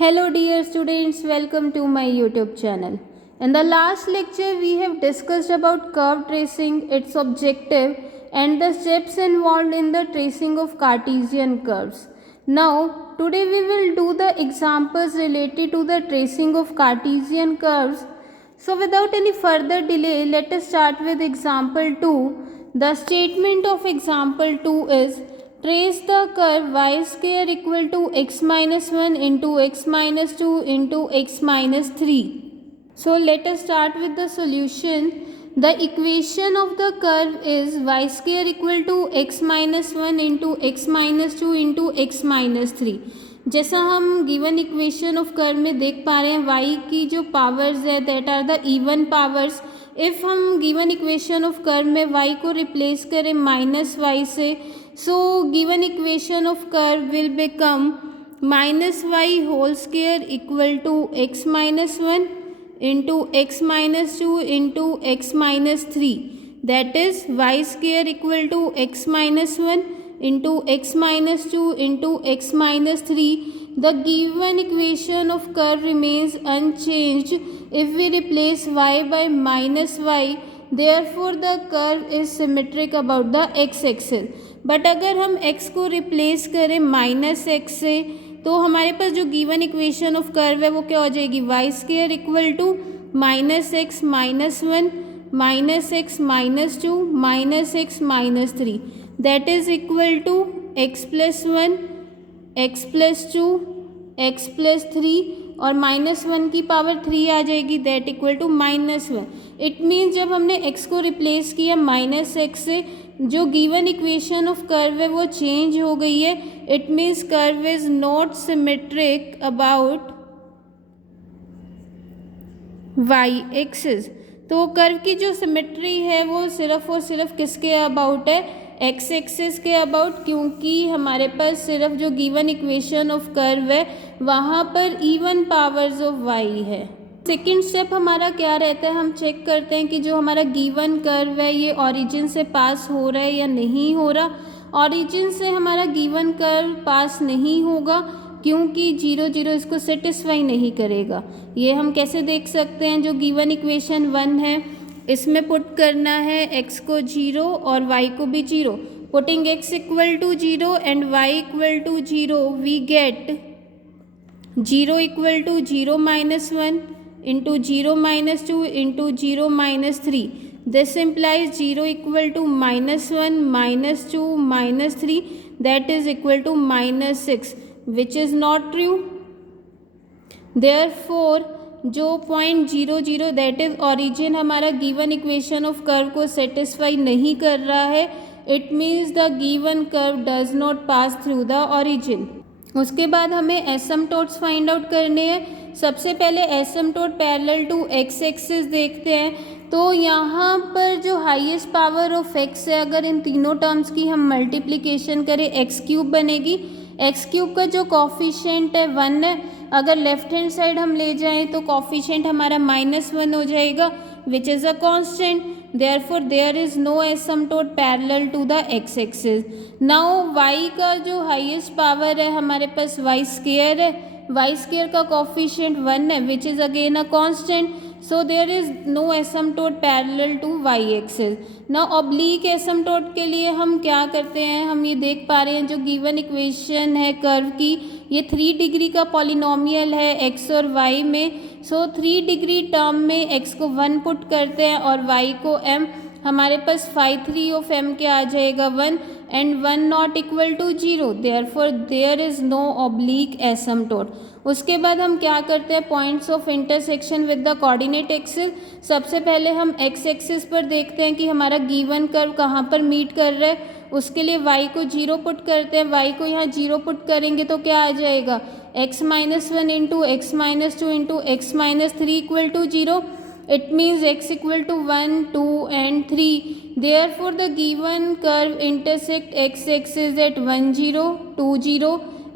Hello dear students, welcome to my YouTube channel. In the last lecture we have discussed about curve tracing, its objective and the steps involved in the tracing of Cartesian curves. Now today we will do the examples related to the tracing of Cartesian curves. So without any further delay, let us start with example 2. The statement of example 2 is trace the curve y square equal to x minus 1 into x minus 2 into x minus 3. So let us start with the solution. The equation of the curve is y square equal to x minus 1 into x minus 2 into x minus 3. जैसा हम given equation of curve में देख पा रहे हैं y की जो powers है that are the even powers. If हम गिवन इक्वेशन ऑफ कर्व में y को रिप्लेस करें माइनस वाई से, so given equation of curve will become minus y whole square equal to x minus 1 into x minus 2 into x minus 3. That is y square equal to x minus 1 into x minus 2 into x minus 3. The given equation of curve remains unchanged if we replace y by minus y. Therefore the curve is symmetric about the x axis. But अगर हम x को replace करें minus x से तो हमारे पास जो given equation of curve है वो क्या हो जाएगी, y square equal to minus x minus 1 minus x minus 2 minus x minus 3. That is equal to x plus 1 x plus 2 x plus 3 और माइनस 1 की पावर 3 आ जाएगी, that equal to minus 1. It means जब हमने x को replace किया minus x से, जो गिवन इक्वेशन ऑफ कर्व है वो चेंज हो गई है. It means curve is not symmetric about y axis. तो कर्व की जो सिमेट्री है वो सिर्फ और सिर्फ किसके अबाउट है, एक्स एक्सिस के अबाउट, क्योंकि हमारे पास सिर्फ जो गिवन इक्वेशन ऑफ कर्व है वहाँ पर इवन पावर्स ऑफ वाई है. सेकेंड स्टेप हमारा क्या रहता है, हम चेक करते हैं कि जो हमारा गिवन कर्व है ये ओरिजिन से पास हो रहा है या नहीं हो रहा. ओरिजिन से हमारा गिवन कर्व पास नहीं होगा क्योंकि 0 0 इसको सेटिस्फाई नहीं करेगा. ये हम कैसे देख सकते हैं, जो गिवन इक्वेशन 1 है इसमें पुट करना है x को 0 और y को भी 0. Putting x equal to 0 and y equal to 0 we get 0 equal to 0 minus 1 into 0 minus 2 into 0 minus 3. This implies 0 equal to minus 1 minus 2 minus 3, that is equal to minus 6, which is not true. Therefore जो point 0 0 that is origin हमारा given equation of curve को satisfy नहीं कर रहा है. It means the given curve does not pass through the origin. उसके बाद हमें एसिम्पटोट्स फाइंड आउट करने हैं. सबसे पहले एसिम्पटोट पैरेलल टू एक्स एक्सिस देखते हैं. तो यहाँ पर जो हाईएस्ट पावर ऑफ एक्स है, अगर इन तीनों टर्म्स की हम मल्टीप्लिकेशन करें एक्स क्यूब बनेगी. एक्स क्यूब का जो कॉफिशिएंट है 1 है. अगर लेफ्ट हैंड साइड हम ले जाएं तो कॉफिशिएंट हमारा -1 हो जाएगा which is a constant. Therefore there is no asymptote parallel to the x axis. Now y का जो हाईएस्ट पावर है हमारे पास y स्क्वायर है. y स्क्वायर का कोफिशिएंट 1 है which is again a constant. So there is no asymptote parallel to y axis. Now oblique asymptote के लिए हम क्या करते हैं, हम ये देख पा रहे हैं जो गिवन इक्वेशन है कर्व की ये 3 डिग्री का पॉलिनोमियल है x और y में. सो 3 डिग्री टर्म में x को 1 पुट करते हैं और y को m. हमारे पास फाई 3 ऑफ m क्या आ जाएगा 1 and 1 not equal to 0. Therefore there is no oblique asymptote. उसके बाद हम क्या करते हैं, points of intersection with the coordinate axis. सबसे पहले हम एक्स एक्सिस पर देखते हैं कि हमारा गिवन कर्व कहाँ पर मीट कर रहा है. उसके लिए y को 0 पुट करते हैं. y को यहाँ 0 पुट करेंगे तो क्या आ जाएगा, x minus 1 into x minus 2 into x minus 3 equal to 0. It means x equal to 1, 2 and 3. Therefore the given curve intersect x axis at 1 0, 2 0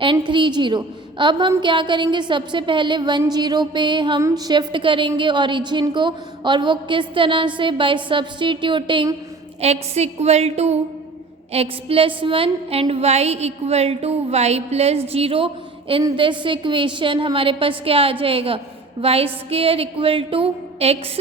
and 3 0. अब हम क्या करेंगे, सबसे पहले 1 0 पे हम शिफ्ट करेंगे ओरिजिन को. और वो किस तरह से, by substituting x equal to x plus 1 and y equal to y plus 0 in this equation हमारे पास क्या आ जाएगा, y square equal to x,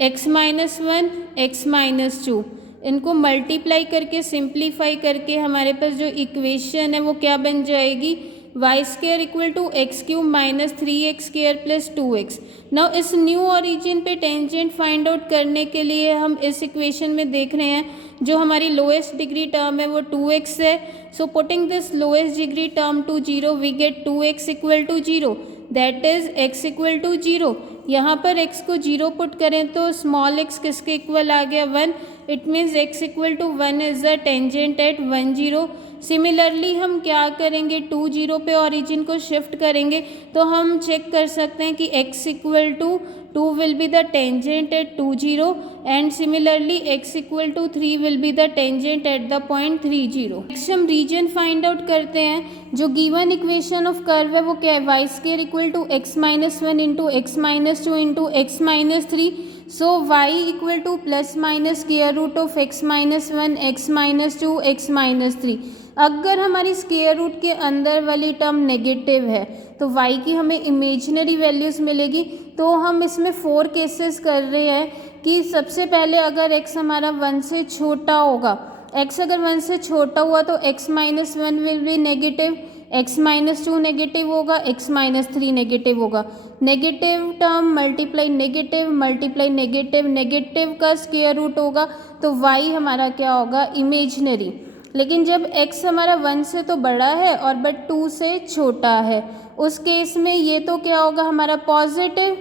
x minus one, x minus two, इनको मल्टीप्लाई करके सिंप्लीफाई करके हमारे पास जो इक्वेशन है वो क्या बन जाएगी, y square equal to x cube minus 3x square plus 2x। Now इस न्यू ओरिजिन पे टेंजेंट फाइंड आउट करने के लिए हम इस इक्वेशन में देख रहे हैं जो हमारी लोएस्ट डिग्री टर्म है वो 2x है। So putting this lowest degree term to 0 we get 2x equal to 0, that is x equal to 0। यहाँ पर x को 0 पुट करें तो स्मॉल x किसके इक्वल आ गया, 1। It means x equal to 1 is the tangent at 1 0। Similarly हम क्या करेंगे, 2 0 पे ओरिजिन को शिफ्ट करेंगे तो हम चेक कर सकते हैं कि x equal to 2 will be the tangent at 2 0 and similarly x equal to 3 will be the tangent at the point 3 0। Next हम रीजन फाइंड आउट करते हैं। जो गिवन इक्वेशन ऑफ कर्व है वो क्या है, y square equal to x minus one into x minus two into x minus three. So y equal to plus minus square root of x minus one, x minus two, x minus three. अगर हमारी square root के अंदर वाली term negative है तो y की हमें imaginary values मिलेगी। तो हम इसमें 4 केसेस कर रहे हैं कि सबसे पहले अगर x हमारा 1 से छोटा होगा, x अगर 1 से छोटा हुआ तो x minus one will be negative, x minus two negative होगा, x माइनस थ्री नेगेटिव होगा। Negative term multiply negative, multiply negative, negative का स्क्वायर रूट होगा तो y हमारा क्या होगा, इमेजिनरी। लेकिन जब x हमारा 1 से तो बड़ा है और बट 2 से छोटा है, उस केस में ये तो क्या होगा हमारा पॉजिटिव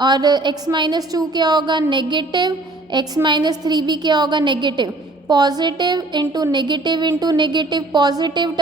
और x माइनस टू क्या होगा नेगेटिव, x माइनस थ्री भी क्या होगा negative. Positive into negative, positive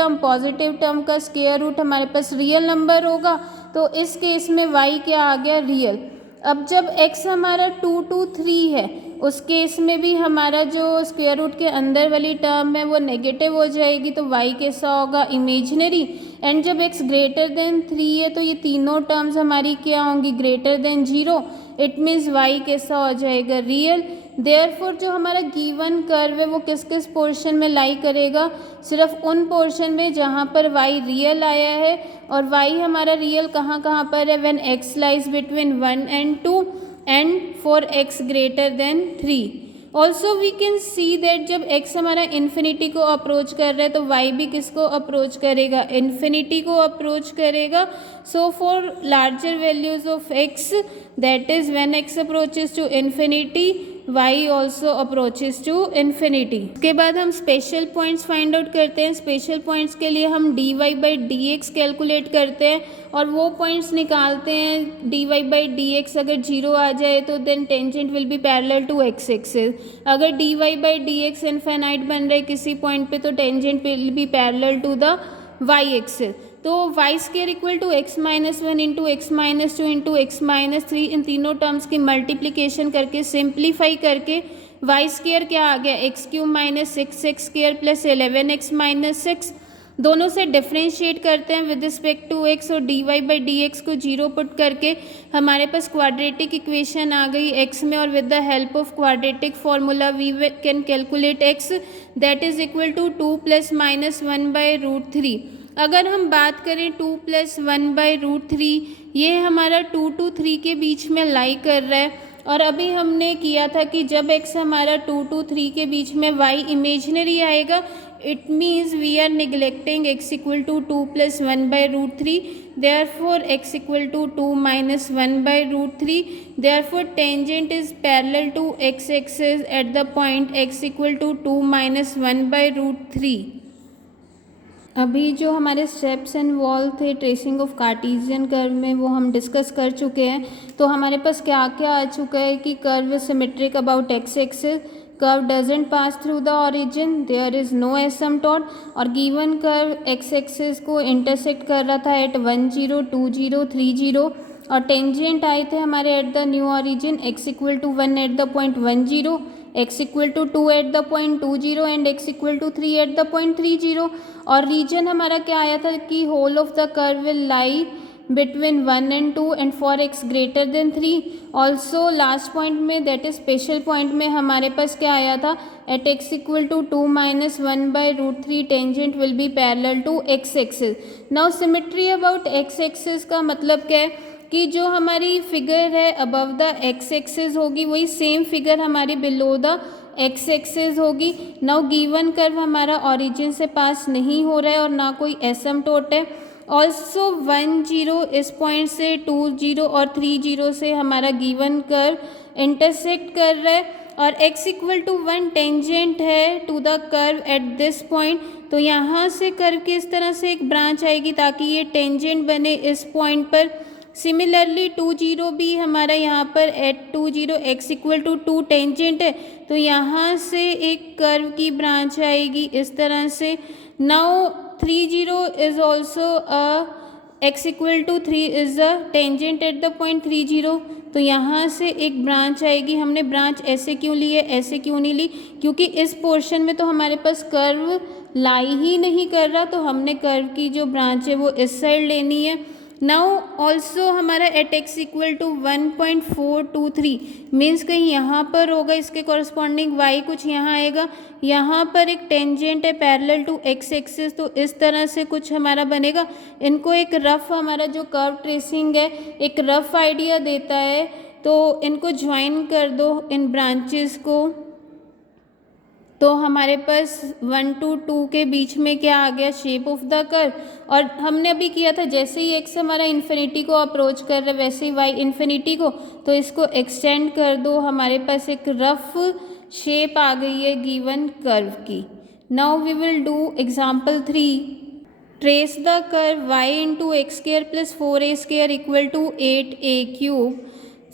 term का स्क्वायर रूट हमारे पास रियल नंबर होगा तो इस केस में y क्या आ गया, रियल। अब जब x हमारा 2 to 3 है उस केस में भी हमारा जो स्क्वायर रूट के अंदर वाली टर्म है वो नेगेटिव हो जाएगी तो y कैसा होगा, इमेजिनरी। एंड जब x ग्रेटर देन 3 है तो ये तीनों टर्म्स हमारी क्या होंगी, greater than 0। It means y कैसा हो जाएगा, रियल। देयरफॉर जो हमारा गिवन कर्व है वो किस किस पोर्शन में लाई करेगा, सिर्फ उन पोर्शन में जहाँ पर y रियल आया है। और y हमारा रियल कहाँ कहाँ पर है, when x lies between 1 and 2 and for x greater than 3। Also we can see that जब x हमारा इन्फिनिटी को अप्रोच कर रहा है तो y भी किसको अप्रोच करेगा, इन्फिनिटी को अप्रोच करेगा। So for larger values of x, that is when x approaches to infinity, y also approaches to infinity. उसके बाद हम स्पेशल पॉइंट्स फाइंड आउट करते हैं। स्पेशल पॉइंट्स के लिए हम dy by d x calculate करते हैं और वो पॉइंट्स निकालते हैं dy बाई डी एक्स अगर 0 आ जाए तो then tangent will be parallel to x axis. अगर dy by d x infinite बन रहा है किसी पॉइंट पे तो tangent will be parallel to the y axis. तो y square equal to x minus one into x minus two into x minus three, इन तीनों टर्म्स की मल्टीप्लिकेशन करके सिंप्लीफाई करके वाई स्क्वेयर क्या आ गया, x cube minus 6x square plus 11x minus 6। दोनों से डिफ्रेंशिएट करते हैं विद रिस्पेक्ट टू x और dy बाई डी एक्स को 0 पुट करके हमारे पास क्वाड्रेटिक इक्वेशन आ गई x में। और with the help of quadratic formula we can calculate x, that is equal to 2 plus minus 1 by root 3। अगर हम बात करें 2 प्लस 1 बाई रूट 3, ये हमारा 2 to 3 के बीच में लाई कर रहा है। और अभी हमने किया था कि जब x हमारा 2 to 3 के बीच में y इमेजिनरी आएगा, it means we are neglecting x equal to 2 plus 1 by root 3, therefore x equal to 2 minus 1 by root 3, therefore tangent is parallel to x axis at the point x equal to 2 minus 1 by root 3। अभी जो हमारे steps involve थे tracing of Cartesian curve में वो हम discuss कर चुके हैं। तो हमारे पास क्या क्या आ चुका है कि curve is symmetric about x axis, curve doesn't pass through the origin, there is no asymptote, और गिवन कर्व एक्स एक्सिस को इंटरसेक्ट कर रहा था एट 1 0 2 0 3 0, और टेंजेंट आए थे हमारे at the new origin x equal to 1 at the point 1 0, x equal to 2 at the point 2 0 and x equal to 3 at the point 3 0। और रीजन हमारा क्या आया था कि whole of the curve will lie between 1 and 2 and for x greater than 3. Also last point में that is special point में हमारे पास क्या आया था, at x equal to 2 minus 1 by root 3 tangent will be parallel to x axis. Now symmetry about x axis का मतलब क्या है कि जो हमारी फिगर है अबव द x एक्सिस होगी वही सेम फिगर हमारी बिलो द x एक्सिस होगी. नाउ गिवन कर्व हमारा ओरिजिन से पास नहीं हो रहा है और ना कोई एसिम्पटोट है. ऑल्सो 1 0 इस पॉइंट से 2 0 और 3 0 से हमारा गिवन कर्व इंटरसेक्ट कर रहा है और x इक्वल टू 1 टेंजेंट है to the curve at this point. तो यहाँ से कर्व की इस तरह से एक ब्रांच आएगी ताकि ये टेंजेंट बने इस पॉइंट पर. सिमिलरली 2 0 भी हमारा यहाँ पर at 2 0 x equal to 2 tangent है तो यहाँ से एक कर्व की ब्रांच आएगी इस तरह से. Now 3 0 is also x equal to 3 is the tangent at the point 3 0. तो यहाँ से एक ब्रांच आएगी. हमने ब्रांच ऐसे क्यों ली है, ऐसे क्यों नहीं ली, क्योंकि इस पोर्शन में तो हमारे पास कर्व लाई ही नहीं कर रहा तो हमने कर्व की जो ब्रांच है वो इस साइड लेनी है. नाउ ऑल्सो हमारा at x equal to 1.423 means कहीं यहाँ पर होगा, इसके कॉरस्पॉन्डिंग y कुछ यहाँ आएगा. यहाँ पर एक टेंजेंट है पैरेलल टू x एक्सिस तो इस तरह से कुछ हमारा बनेगा. इनको एक रफ हमारा जो कर्व ट्रेसिंग है एक रफ आइडिया देता है तो इनको ज्वाइन कर दो इन ब्रांचेस को. तो हमारे पास 1 to 2 के बीच में क्या आ गया, शेप ऑफ द कर्व. और हमने अभी किया था जैसे ही x हमारा इन्फिनिटी को अप्रोच कर रहा है वैसे ही y इन्फिनिटी को, तो इसको एक्सटेंड कर दो. हमारे पास एक रफ शेप आ गई है गिवन कर्व की. Now we will do example 3. Trace the curve y into x square plus 4a square equal to 8a cube.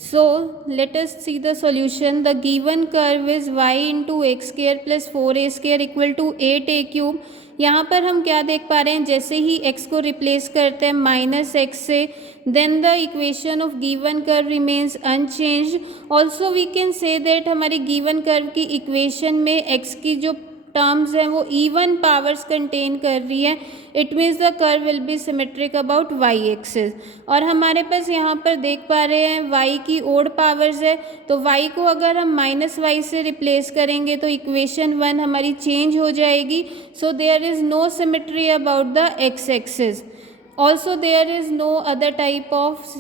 So let us see the solution. The given curve is y into x square plus 4a square equal to 8a cube. यहाँ पर हम क्या देख पा रहे हैं, जैसे ही x को रिप्लेस करते हैं माइनस एक्स से then the equation of given curve remains unchanged. Also we can say that हमारी गिवन कर्व की इक्वेशन में x की जो टर्म्स हैं वो इवन पावर्स कंटेन कर रही है. It means the curve will be symmetric about y axis. और हमारे पास यहाँ पर देख पा रहे हैं y की ओड पावर्स है तो y को अगर हम माइनस वाई से रिप्लेस करेंगे तो इक्वेशन 1 हमारी चेंज हो जाएगी. So there is no symmetry about the x axis. Also there is no other type of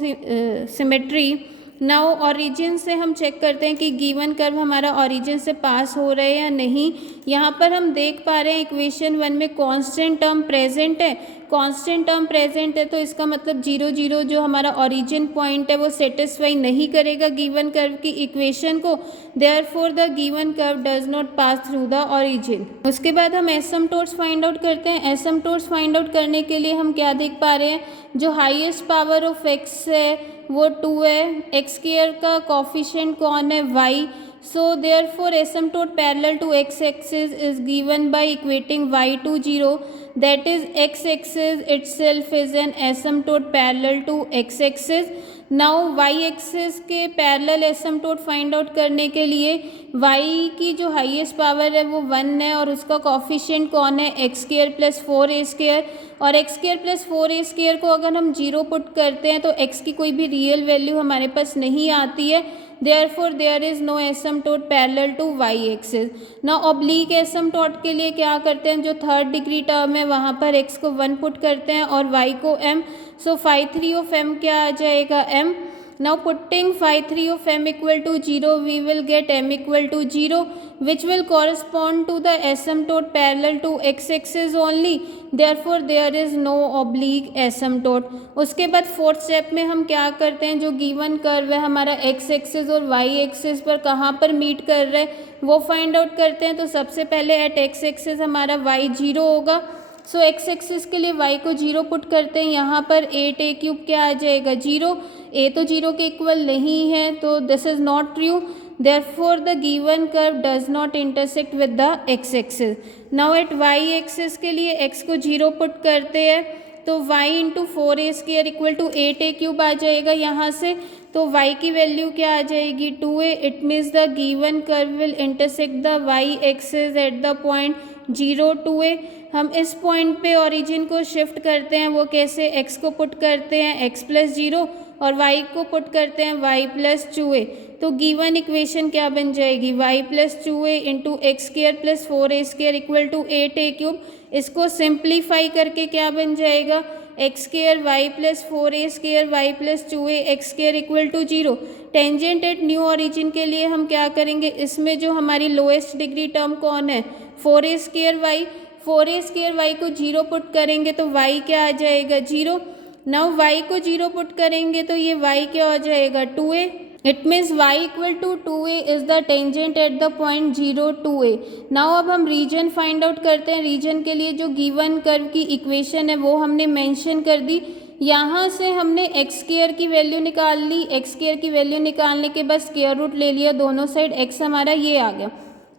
symmetry. Now origin से हम चेक करते हैं कि गिवन कर्व हमारा ऑरिजिन से पास हो रहा है या नहीं. यहाँ पर हम देख पा रहे हैं इक्वेशन 1 में कांस्टेंट टर्म प्रेजेंट है. कांस्टेंट टर्म प्रेजेंट है तो इसका मतलब 0 0 जो हमारा ऑरिजिन पॉइंट है वो सेटिस्फाई नहीं करेगा गिवन कर्व की इक्वेशन को. Therefore the given curve does not pass through the origin. उसके बाद हम एसिम्पटोट्स फाइंड आउट करते हैं. एसिम्पटोट्स फाइंड आउट करने के लिए हम क्या देख पा रहे हैं, जो हाईएस्ट पावर ऑफ x है वो 2 है. एक्स स्क्वायर का कोफिशिएंट कौन है, y. So therefore asymptote parallel to x axis is given by equating y to 0. That is x axis itself is an asymptote parallel to x axis. Now y axis के parallel asymptote find out करने के लिए y की जो highest power है वो 1 है और उसका कोफिशिएंट कौन है, x square plus 4a square. और x square plus 4a square को अगर हम 0 पुट करते हैं तो x की कोई भी रियल वैल्यू हमारे पास नहीं आती है. Therefore there is no asymptote parallel to y axis. ना ऑब्लिक एसिम्पटोट के लिए क्या करते हैं, जो थर्ड डिग्री टर्म है वहाँ पर x को 1 पुट करते हैं और y को m. So phi 3 of m क्या आ जाएगा, m. Now putting phi 3 of m equal to 0 we will get m equal to 0 which will correspond to the asymptote parallel to x axis only. Therefore there is no oblique asymptote. उसके बाद fourth step में हम क्या करते हैं, जो given curve है हमारा x एक्सिस और y एक्सिस पर कहाँ पर मीट कर रहा है वो फाइंड आउट करते हैं. तो सबसे पहले एट x एक्सिस हमारा y 0 होगा. सो x एक्सिस के लिए y को 0 पुट करते हैं. यहाँ पर 8a क्यूब क्या आ जाएगा, 0. a तो 0 के इक्वल नहीं है तो this is not true. Therefore the given curve does not intersect with the x axis. Now at y axis के लिए x को 0 पुट करते हैं तो y into 4a square equal to 8a cube आ जाएगा यहाँ से. तो y की वैल्यू क्या आ जाएगी, 2a. It means the given curve will intersect the y axis at the point 0 2a। हम इस पॉइंट पे ओरिजिन को शिफ्ट करते हैं, वो कैसे, x को पुट करते हैं x+0 और y को पुट करते हैं y+2a। तो गिवन इक्वेशन क्या बन जाएगी, y+2a into x² + 4a² equal to 8a³। इसको सिंप्लीफाई करके क्या बन जाएगा, x² y+4a² y+2a x² equal to 0। Tangent at new origin के लिए हम क्या करेंगे, इसमें जो हमारी लोएस्ट डिग्री टर्म कौन है, 4a² y। 4a² y को 0 पुट करेंगे तो y क्या आ जाएगा, 0। नाउ y को 0 पुट करेंगे तो ये y क्या हो जाएगा, 2a। It means y equal to 2a is the tangent at the point 0 2a। Now अब हम रीजन फाइंड आउट करते हैं। रीजन के लिए जो गिवन कर्व की इक्वेशन है वो हमने मेंशन कर दी। यहाँ से हमने x² की वैल्यू निकाल ली। x² की वैल्यू निकालने के बाद स्क्वायर रूट ले लिया दोनों साइड, x हमारा ये आ गया।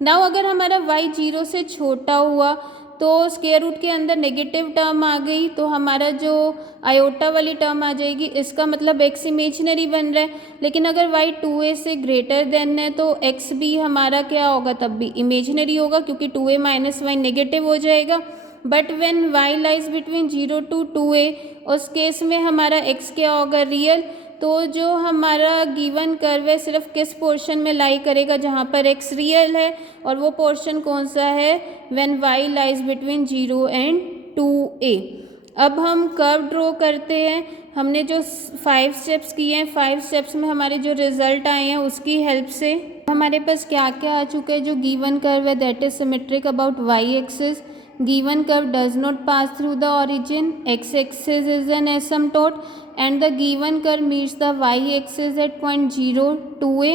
नाउ अगर हमारा y 0 से छोटा हुआ तो स्क्वायर रूट के अंदर नेगेटिव टर्म आ गई, तो हमारा जो आयोटा वाली टर्म आ जाएगी, इसका मतलब x इमेजिनरी बन रहा है। लेकिन अगर y 2a से ग्रेटर देन है तो x भी हमारा क्या होगा, तब भी इमेजिनरी होगा, क्योंकि 2a माइनस y नेगेटिव हो जाएगा। But when y lies between 0 to 2a, उस केस में हमारा x क्या होगा, रियल। तो जो हमारा गिवन कर्व है सिर्फ किस पोर्शन में लाई करेगा, जहाँ पर x रियल है, और वो पोर्शन कौन सा है, when y lies between 0 and 2a। अब हम कर्व ड्रॉ करते हैं। हमने जो 5 स्टेप्स किए हैं, 5 स्टेप्स में हमारे जो रिजल्ट आए हैं उसकी हेल्प से हमारे पास क्या क्या आ चुका है। जो गिवन कर्व है that is symmetric about y axis. Given curve does not pass through the origin. X-axis is an asymptote and the given curve meets the y-axis at point 0 2a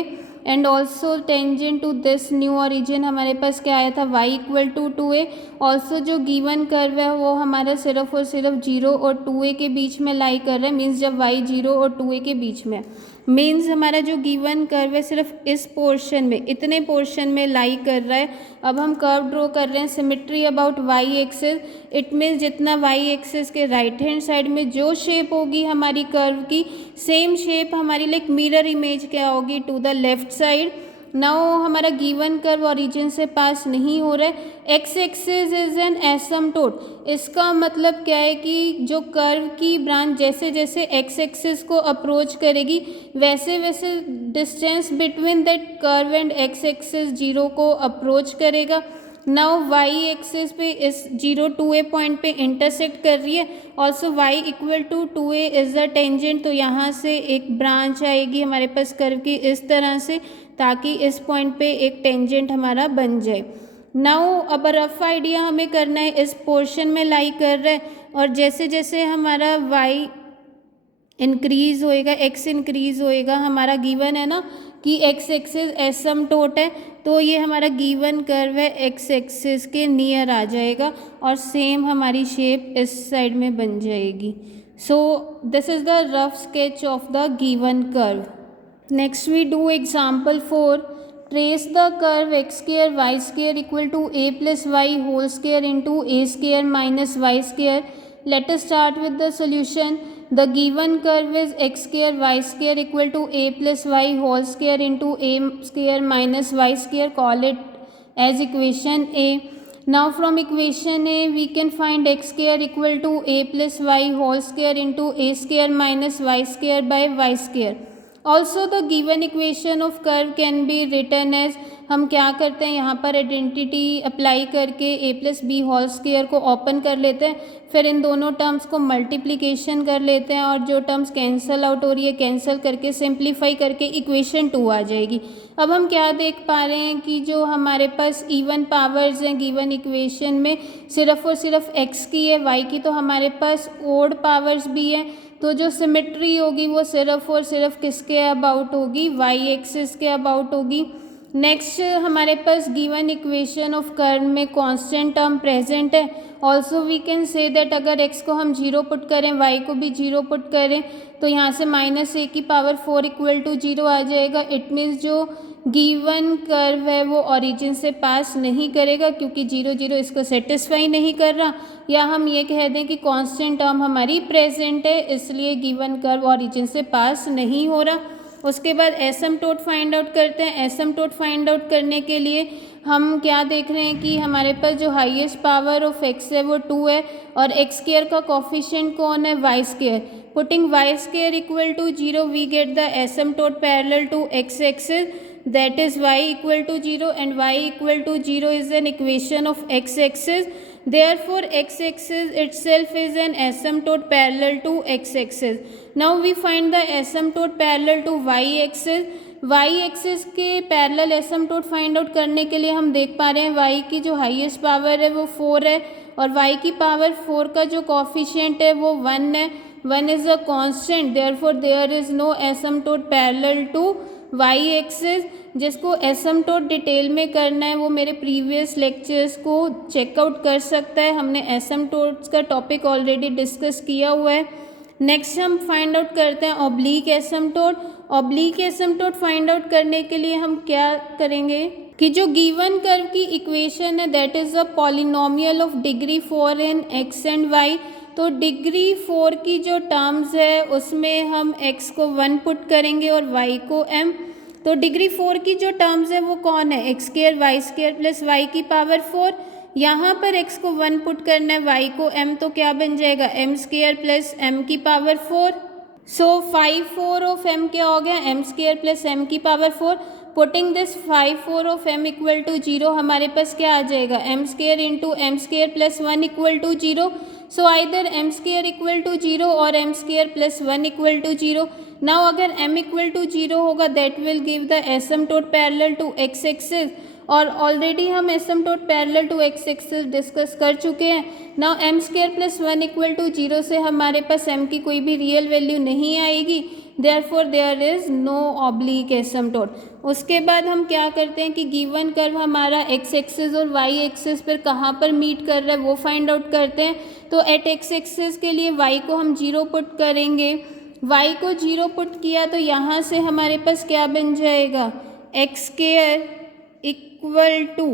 and also tangent to this new origin हमारे पास क्या आया था, y equal to 2a। Also जो given curve है वो हमारा सिर्फ और सिर्फ 0 और 2a के बीच में लाई कर रहा है। मीन्स जब y 0 और 2a के बीच में, मीन्स हमारा जो गिवन कर्व है सिर्फ इस पोर्शन में, इतने पोर्शन में लाई कर रहा है। अब हम कर्व ड्रॉ कर रहे हैं symmetry about y axis. It means जितना y एक्सिस के राइट हैंड साइड में जो शेप होगी हमारी कर्व की, सेम शेप हमारी लाइक मिरर इमेज क्या होगी, to the left side. Now हमारा गिवन कर्व ओरिजिन से पास नहीं हो रहा है। X axis is an asymptote. इसका मतलब क्या है कि जो कर्व की ब्रांच जैसे जैसे एक्स एक्सिस को अप्रोच करेगी वैसे वैसे distance between that curve and x axis 0 को अप्रोच करेगा। नाउ y एक्सिस पे इस 0 2a पॉइंट पे इंटरसेक्ट कर रही है। Also y equal to 2a is the tangent. तो यहाँ से एक ब्रांच आएगी हमारे पास कर्व की इस तरह से, ताकि इस पॉइंट पे एक टेंजेंट हमारा बन जाए। नाउ अब रफ आइडिया हमें करना है, इस पोर्शन में लाई कर रहा है और जैसे जैसे हमारा y इंक्रीज होएगा, x इंक्रीज होएगा, हमारा गिवन है ना कि x एक्सिस एसिम्प्टोट है, तो ये हमारा गिवन कर्व है x एक्सिस के नियर आ जाएगा और सेम हमारी शेप इस साइड में बन जाएगी। So this is the rough sketch of the given curve. Next we do example 4। Trace the curve x² y² equal to a plus y whole square into a² minus y²। Let us start with the solution. The given curve is x² y² equal to a plus y whole square into a² minus y². Call it as equation A. Now from equation A we can find x² equal to a plus y whole square into a² minus y² by y². Also the given equation of curve can be written as, हम क्या करते हैं यहाँ पर identity apply करके a plus b whole square को open कर लेते हैं, फिर इन दोनों टर्म्स को मल्टीप्लिकेशन कर लेते हैं और जो टर्म्स कैंसिल आउट हो रही है कैंसिल करके सिंप्लीफाई करके इक्वेशन 2 आ जाएगी। अब हम क्या देख पा रहे हैं कि जो हमारे पास इवन पावर्स हैं गिवन इक्वेशन में सिर्फ और सिर्फ x की है, y की तो हमारे पास ओड पावर्स भी हैं। तो जो सिमेट्री होगी वो सिर्फ और सिर्फ किसके अबाउट होगी, y एक्सिस के अबाउट होगी। नेक्स्ट हमारे पास गिवन इक्वेशन ऑफ कर्व में कांस्टेंट टर्म प्रेजेंट है। Also we can say that अगर x को हम 0 पुट करें y को भी 0 पुट करें तो यहाँ से -a⁴ इक्वल टू 0 आ जाएगा। इट मीन्स जो गिवन कर्व है वो ओरिजिन से पास नहीं करेगा क्योंकि 0 0 इसको सेटिस्फाई नहीं कर रहा, या हम ये कह दें कि कांस्टेंट टर्म हमारी प्रेजेंट है इसलिए गिवन कर्व ओरिजिन से पास नहीं हो रहा। उसके बाद एसिम्प्टोट फाइंड आउट करते हैं। एसिम्प्टोट फाइंड आउट करने के लिए हम क्या देख रहे हैं कि हमारे पास जो हाईएस्ट पावर ऑफ x है वो 2 है और x स्क्वायर का कोफिशिएंट कौन है, y square. Putting y square equal to 0 we get the asymptote parallel to x axis, that is y equal to 0 and y equal to 0 is an equation of x axis. Therefore x axis itself is an asymptote parallel to x axis. Now we find the asymptote parallel to y axis. y axis के parallel asymptote find out करने के लिए हम देख पा रहे हैं y की जो हाईएस्ट पावर है वो 4 है और y की पावर 4 का जो कोफिशिएंट है वो 1 है. 1 is a constant, therefore there is no asymptote parallel to y axis. जिसको एसिम्पटोट डिटेल में करना है वो मेरे प्रीवियस लेक्चर्स को चेकआउट कर सकता है. हमने एसिम्पटोट्स का टॉपिक ऑलरेडी डिस्कस किया हुआ है. नेक्स्ट हम फाइंड आउट करते हैं ऑब्लिक एसिम्पटोट. ऑब्लिक एसिम्पटोट फाइंड आउट करने के लिए हम क्या करेंगे कि जो गिवन कर्व की इक्वेशन है that is a polynomial of degree 4 in x and y. तो डिग्री 4 की जो टर्म्स है उसमें हम x को 1 पुट करेंगे और y को m. तो डिग्री 4 की जो टर्म्स है वो कौन है, x square y square plus y की पावर 4. यहाँ पर x को 1 पुट करना है, y को m, तो क्या बन जाएगा m स्क्वायर प्लस m की पावर 4. सो 5/4 ऑफ m क्या हो गया, m स्क्वायर प्लस m की power 4. Putting this 5/4 of m equal to 0 हमारे पास क्या आ जाएगा, m square into m square plus 1 equal to 0. So either m square equal to 0 और m square plus 1 equal to 0. Now अगर m equal to 0 होगा that will give the asymptote parallel to x axis और already हम asymptote parallel to x axis discuss कर चुके हैं. Now m square plus 1 equal to 0 से हमारे पास m की कोई भी रियल वैल्यू नहीं आएगी, therefore there is no oblique asymptote. उसके बाद हम क्या करते हैं कि गिवन कर्व हमारा x एक्सिस और y एक्सिस पर कहाँ पर मीट कर रहा है वो फाइंड आउट करते हैं. तो एट x एक्सिस के लिए y को हम 0 पुट करेंगे. y को 0 पुट किया तो यहाँ से हमारे पास क्या बन जाएगा, x square equal to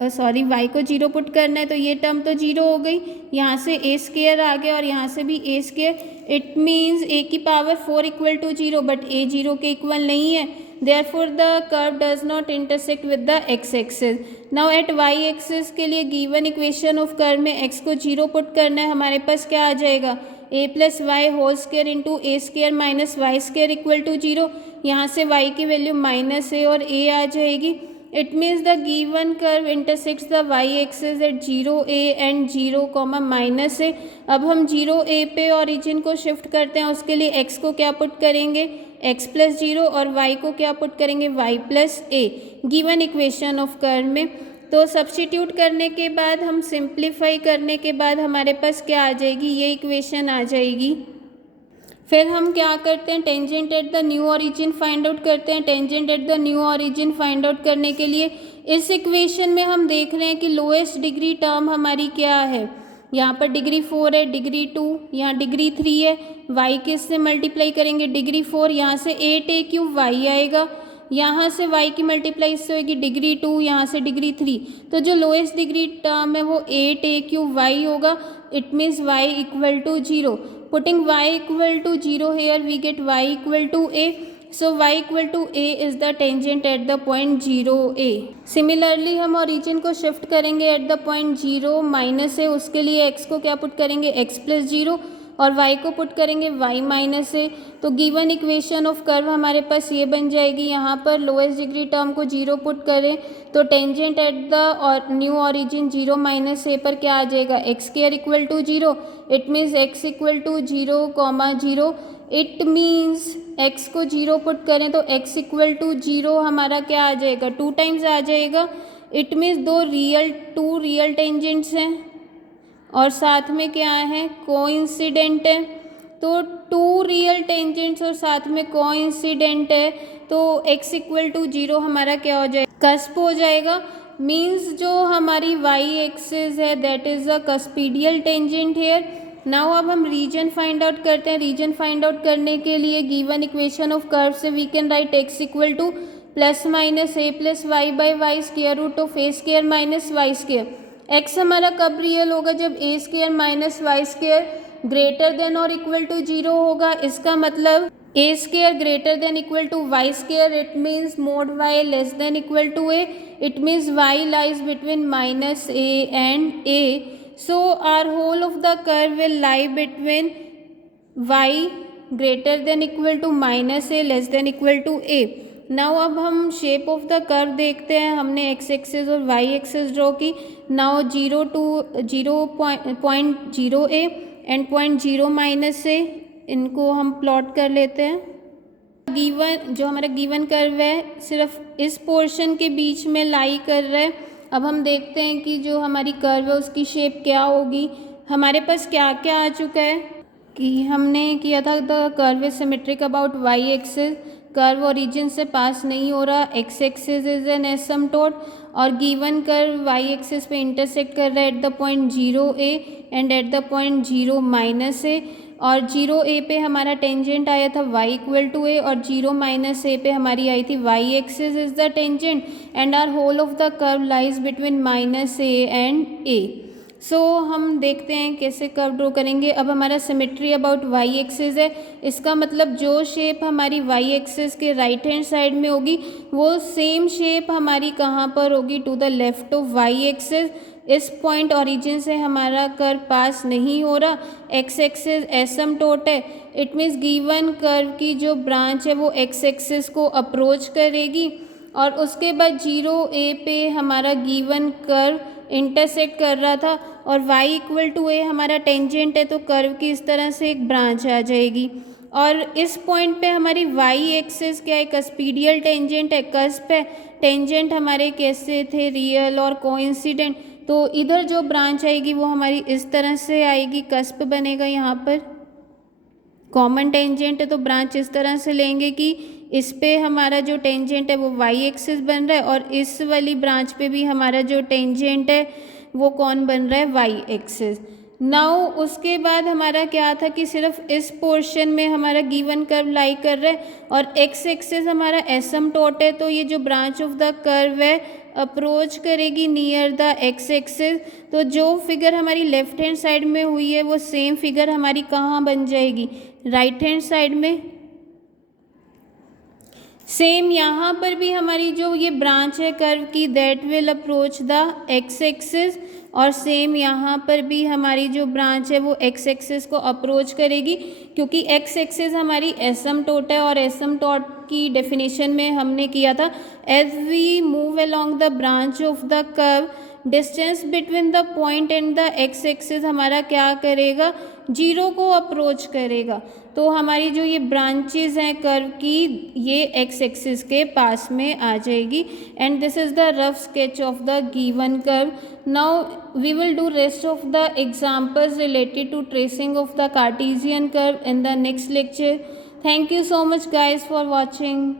sorry y को 0 पुट करना है तो ये टर्म तो 0 हो गई, यहाँ से a स्क्वायर आ गया और यहाँ से भी a square. It means a की power 4 equal to 0 but a 0 के इक्वल नहीं है, therefore the curve does not intersect with the x axis. Now at y axis के लिए गिवन इक्वेशन ऑफ कर्व में x को 0 पुट करना है, हमारे पास क्या आ जाएगा a plus y whole square into a square minus y square equal to 0. यहाँ से y की वैल्यू माइनस a और a आ जाएगी. It means the given curve intersects the y axis at 0a and 0, minus a. अब हम 0a पे origin को शिफ्ट करते हैं, उसके लिए x को क्या पुट करेंगे x प्लस 0 और y को क्या पुट करेंगे y plus a given equation of curve में. तो सब्स्टिट्यूट करने के बाद हम सिंप्लीफाई करने के बाद हमारे पास क्या आ जाएगी, ये इक्वेशन आ जाएगी. फिर हम क्या करते हैं, tangent at the new origin find out करते हैं. Tangent at the new origin find out करने के लिए इस इक्वेशन में हम देख रहे हैं कि लोएस्ट डिग्री टर्म हमारी क्या है, यहाँ पर डिग्री 4 है, डिग्री 2, यहाँ डिग्री 3 है. y किस से मल्टीप्लाई करेंगे, डिग्री 4, यहाँ से 8a क्यूब y आएगा, यहाँ से y की मल्टीप्लाई इससे होगी डिग्री 2, यहाँ से डिग्री 3. तो जो लोएस्ट डिग्री टर्म है वो 8a क्यूब y होगा. It means y equal to 0. Putting y equal to 0 here we get y equal to a. So y equal to a is the tangent at the point 0a. Similarly हम origin को shift करेंगे at the point 0 minus a, उसके लिए x को क्या put करेंगे x plus 0 और y को पुट करेंगे y माइनस a. तो गिवन इक्वेशन ऑफ कर्व हमारे पास ये बन जाएगी. यहाँ पर लोएस्ट डिग्री टर्म को 0 पुट करें तो tangent at the new origin 0 minus a पर क्या आ जाएगा, x square equal to 0. It means x equal to 0, 0. It means x को 0 पुट करें तो x इक्वल टू 0 हमारा क्या आ जाएगा, 2 टाइम्स आ जाएगा. इट मीन्स 2 रियल टेंजेंट्स हैं और साथ में क्या है, कोइंसिडेंट है. तो 2 रियल टेंजेंट्स और साथ में कोइंसिडेंट है तो x इक्वल टू 0 हमारा क्या हो जाएगा, कस्प हो जाएगा. मीन्स जो हमारी y एक्सिस है that is a cuspidal tangent here. Now अब हम रीजन फाइंड आउट करते हैं. रीजन फाइंड आउट करने के लिए गिवन इक्वेशन ऑफ कर्व से we can write x equal to plus minus a plus y by y square root of a square minus y square. x हमारा कब real होगा, जब a square minus y square greater than और equal to 0 होगा. इसका मतलब a square greater than equal to y square, it means mod y less than equal to a, it means y lies between minus a and a. So our whole of the curve will lie between y greater than equal to minus a less than equal to a. Now अब हम shape of the curve देखते हैं. हमने x axis और y axis draw की. Now 0 to 0.0 a and 0.0 minus a, इनको हम plot कर लेते हैं. गिवन जो हमारा गिवन कर्व है सिर्फ इस पोर्शन के बीच में लाई कर रहा है. अब हम देखते हैं कि जो हमारी कर्व है उसकी शेप क्या होगी. हमारे पास क्या क्या आ चुका है कि हमने किया था the curve is symmetric about y axis. Curve origin से पास नहीं हो रहा. X axis is an asymptote और गिवन कर्व वाई एक्सिस पे इंटरसेक्ट कर रहा है at the point 0 a and at the point 0 minus a. और 0 ए पे हमारा टेंजेंट आया था y इक्वल टू ए और 0 माइनस ए पे हमारी आई थी y axis is the tangent and are whole of the curve lies between minus A and A. So हम देखते हैं कैसे कर्व ड्रॉ करेंगे. अब हमारा सिमेट्री अबाउट वाई एक्सिस है. इसका मतलब जो शेप हमारी वाई एक्सिस के राइट हैंड साइड में होगी वो सेम शेप हमारी कहाँ पर होगी, to the left of y axis. इस पॉइंट ओरिजिन से हमारा कर्व पास नहीं हो रहा. एक्स एक्सिस एसिम्प्टोट है. इट मीन्स गिवन कर्व की जो ब्रांच है वो एक्स एक्सिस को अप्रोच करेगी और उसके बाद 0 ए पे हमारा गिवन कर्व इंटरसेक्ट कर रहा था और y इक्वल टू ए हमारा टेंजेंट है तो कर्व की इस तरह से एक ब्रांच आ जाएगी. और इस पॉइंट पे हमारी y एक्सिस क्या है, कस्पीडियल टेंजेंट है, कस्प है. टेंजेंट हमारे कैसे थे, रियल और कोइंसिडेंट. तो इधर जो ब्रांच आएगी वो हमारी इस तरह से आएगी, कस्प बनेगा. यहाँ पर कॉमन टेंजेंट है तो ब्रांच इस तरह से लेंगे कि इस पे हमारा जो टेंजेंट है वो y एक्सिस बन रहा है और इस वाली ब्रांच पे भी हमारा जो टेंजेंट है वो कौन बन रहा है, y एक्सिस. नाउ उसके बाद हमारा क्या था कि सिर्फ इस पोर्शन में हमारा गिवन कर्व लाई कर रहा है और x एक्सिस हमारा एसिम्प्टोट है तो ये जो ब्रांच ऑफ द कर्व है अप्रोच करेगी नियर द x एक्सिस. तो जो फिगर हमारी लेफ्ट हैंड साइड में हुई है वो सेम फिगर हमारी कहाँ बन जाएगी, राइट हैंड साइड में. सेम यहाँ पर भी हमारी जो ये ब्रांच है कर्व की that will approach the x axis और सेम यहाँ पर भी हमारी जो ब्रांच है वो एक्स एक्सिस को अप्रोच करेगी क्योंकि एक्स एक्सिस हमारी एसिम्प्टोट है और एसिम्प्टोट की डेफिनेशन में हमने किया था as we move along the branch of the curve distance between the point and the x axis हमारा क्या करेगा, 0 को अप्रोच करेगा. तो हमारी जो ये ब्रांचेस हैं कर्व की ये एक्स एक्सिस के पास में आ जाएगी. And this is the rough sketch of the given curve. Now we will do rest of the examples related to tracing of the Cartesian curve in the next lecture. Thank you so much guys for watching.